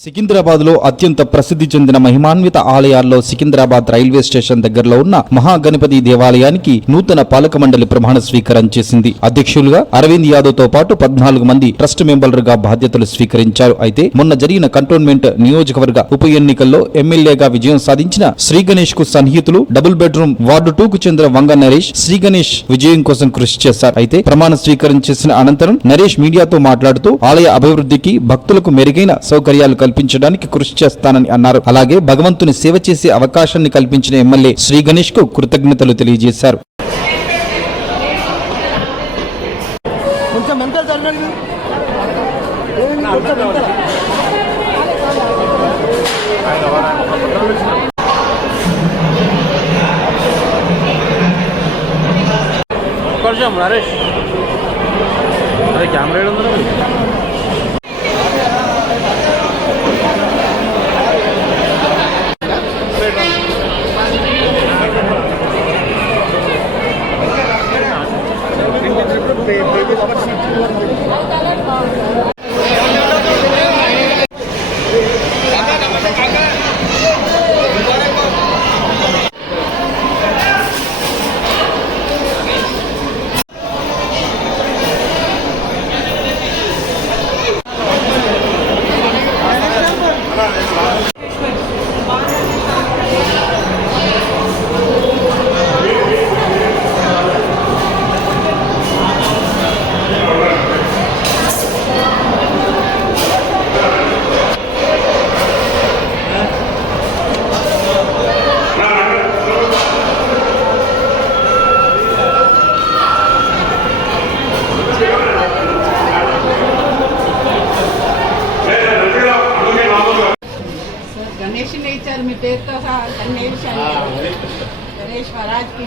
సికింద్రాబాద్లో అత్యంత ప్రసిద్ధి చెందిన మహిమాన్విత ఆలయాల్లో సికింద్రాబాద్ రైల్వే స్టేషన్ దగ్గరలో ఉన్న మహాగణపతి దేవాలయానికి నూతన పాలక మండలి ప్రమాణ స్వీకారం చేసింది. అధ్యక్షులుగా అరవింద్ యాదవ్తో పాటు పద్నాలుగు మంది ట్రస్ట్ మెంబర్లుగా బాధ్యతలు స్వీకరించారు. అయితే మొన్న జరిగిన కంటోన్మెంట్ నియోజకవర్గ ఉప ఎన్నికల్లో ఎమ్మెల్యేగా విజయం సాధించిన శ్రీ గణేష్కు సన్నిహితులు డబుల్ బెడ్రూమ్ వార్డు టూ కు చెందిన వంగ నరేష్ శ్రీ గణేష్ విజయం కోసం కృషి చేశారు. అయితే ప్రమాణ స్వీకారం చేసిన అనంతరం నరేష్ మీడియాతో మాట్లాడుతూ ఆలయ అభివృద్ధికి భక్తులకు మెరుగైన సౌకర్యాలు కల్పించడానికి కృషి చేస్తానని అన్నారు. అలాగే భగవంతుని సేవ చేసే అవకాశాన్ని కల్పించిన ఎమ్మెల్యే శ్రీ గణేష్కు కృతజ్ఞతలు తెలియజేశారు. నరేష్. అదే కెమెరా ఏడు পরিবেশ ఇచ్చారు మీ పేరుతో సహా గణేష్ అని